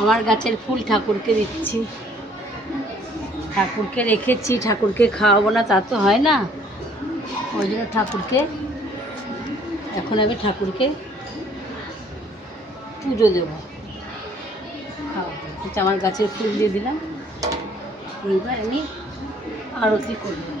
আমার গাছের ফুল ঠাকুরকে দিচ্ছি, ঠাকুরকে রেখেছি, ঠাকুরকে খাওয়াবো না তা তো হয় না, ওই জন্য ঠাকুরকে এখন আমি ঠাকুরকে পুজো দেবো, খাওয়াবো। আমার গাছের ফুল দিয়ে দিলাম, এইবার আমি আরতি করবো।